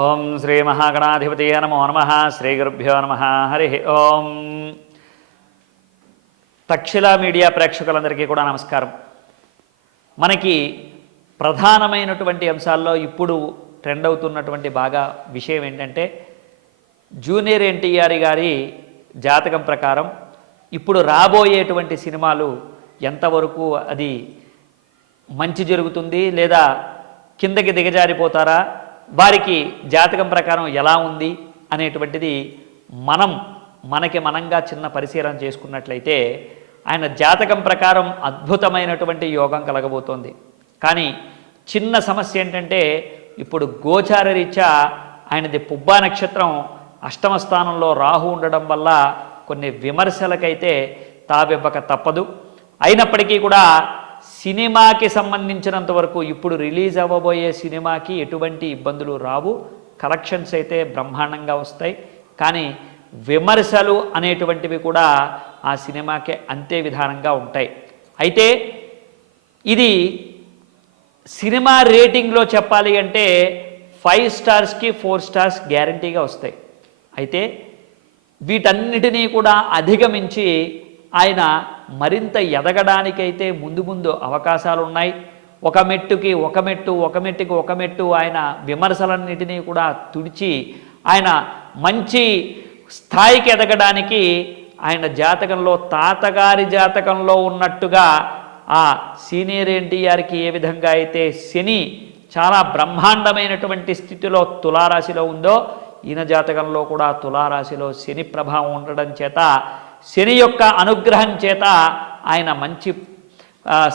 ఓం శ్రీ మహాగణాధిపతయ నమో నమః. శ్రీ గురుభ్యో నమః. హరి ఓం. తక్షశిల మీడియా ప్రేక్షకులందరికీ కూడా నమస్కారం. మనకి ప్రధానమైనటువంటి అంశాల్లో ఇప్పుడు ట్రెండ్ అవుతున్నటువంటి బాగా విషయం ఏంటంటే, జూనియర్ ఎన్టీఆర్ గారి జాతకం ప్రకారం ఇప్పుడు రాబోయేటువంటి సినిమాలు ఎంతవరకు అది మంచి జరుగుతుంది లేదా కిందకి దిగజారిపోతారా, వారికి జాతకం ప్రకారం ఎలా ఉంది అనేటువంటిది మనకి మనంగా చిన్న పరిశీలన చేసుకున్నట్లయితే ఆయన జాతకం ప్రకారం అద్భుతమైనటువంటి యోగం కలగబోతోంది. కానీ చిన్న సమస్య ఏంటంటే, ఇప్పుడు గోచార రీత్యా ఆయనది పుబ్బా నక్షత్రం అష్టమ స్థానంలో రాహు ఉండడం వల్ల కొన్ని విమర్శలకైతే తావివ్వక తప్పదు. అయినప్పటికీ కూడా సినిమాకి సంబంధించినంత వరకు ఇప్పుడు రిలీజ్ అవ్వబోయే సినిమాకి ఎటువంటి ఇబ్బందులు రావు. కలెక్షన్స్ అయితే బ్రహ్మాండంగా వస్తాయి. కానీ విమర్శలు అనేటువంటివి కూడా ఆ సినిమాకే అంతే విధానంగా ఉంటాయి. అయితే ఇది సినిమా రేటింగ్లో చెప్పాలి అంటే 5 స్టార్స్కి 4 స్టార్స్ గ్యారంటీగా వస్తాయి. అయితే వీటన్నిటినీ కూడా అధిగమించి ఆయన మరింత ఎదగడానికైతే ముందు అవకాశాలు ఉన్నాయి. ఒక మెట్టుకి ఒక మెట్టు ఆయన విమర్శలన్నిటినీ కూడా తుడిచి ఆయన మంచి స్థాయికి ఎదగడానికి ఆయన జాతకంలో, తాతగారి జాతకంలో ఉన్నట్టుగా ఆ సీనియర్ ఎన్టీఆర్కి ఏ విధంగా అయితే శని చాలా బ్రహ్మాండమైనటువంటి స్థితిలో తులారాశిలో ఉందో, ఈయన జాతకంలో కూడా తులారాశిలో శని ప్రభావం ఉండడం చేత, శని యొక్క అనుగ్రహం చేత ఆయన మంచి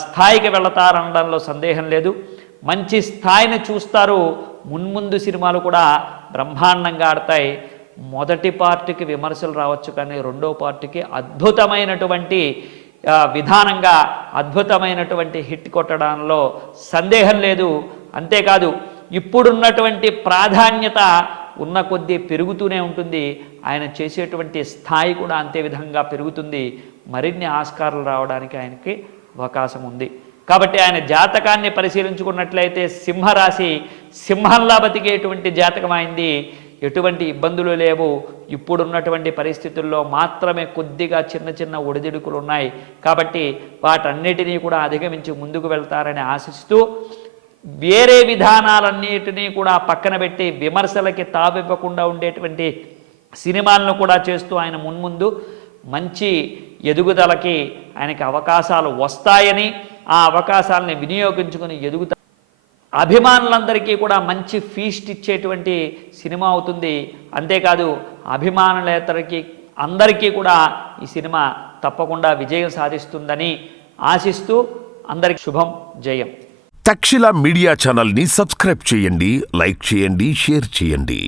స్థాయికి వెళతారనడంలో సందేహం లేదు. మంచి స్థాయిని చూస్తారు. మున్ముందు సినిమాలు కూడా బ్రహ్మాండంగా ఆడతాయి. మొదటి పార్టీకి విమర్శలు రావచ్చు, కానీ రెండో పార్టీకి అద్భుతమైనటువంటి విధానంగా అద్భుతమైనటువంటి హిట్ కొట్టడంలో సందేహం లేదు. అంతేకాదు ఇప్పుడున్నటువంటి ప్రాధాన్యత ఉన్న కొద్దీ పెరుగుతూనే ఉంటుంది. ఆయన చేసేటువంటి స్థాయి కూడా అంతే విధంగా పెరుగుతుంది. మరిన్ని ఆస్కారాలు రావడానికి ఆయనకి అవకాశం ఉంది. కాబట్టి ఆయన జాతకాన్ని పరిశీలించుకున్నట్లయితే సింహరాశి, సింహంలా బతికేటువంటి జాతకం అయింది. ఎటువంటి ఇబ్బందులు లేవు. ఇప్పుడున్నటువంటి పరిస్థితుల్లో మాత్రమే కొద్దిగా చిన్న ఒడిదుడుకులు ఉన్నాయి. కాబట్టి వాటన్నిటినీ కూడా అధిగమించి ముందుకు వెళ్తారని ఆశిస్తూ, వేరే విధానాలన్నిటినీ కూడా పక్కన పెట్టి విమర్శలకి తావివ్వకుండా ఉండేటువంటి సినిమాలను కూడా చేస్తూ ఆయన మున్ముందు మంచి ఎదుగుదలకి ఆయనకి అవకాశాలు వస్తాయని, ఆ అవకాశాలని వినియోగించుకుని ఎదుగుతా అభిమానులందరికీ కూడా మంచి ఫీస్ట్ ఇచ్చేటువంటి సినిమా అవుతుంది. అంతేకాదు అభిమానులందరికీ అందరికీ కూడా ఈ సినిమా తప్పకుండా విజయం సాధిస్తుందని ఆశిస్తూ అందరికి శుభం, జయం. తక్షశిల మీడియా ఛానల్ని సబ్స్క్రైబ్ చేయండి, లైక్ చేయండి, షేర్ చేయండి.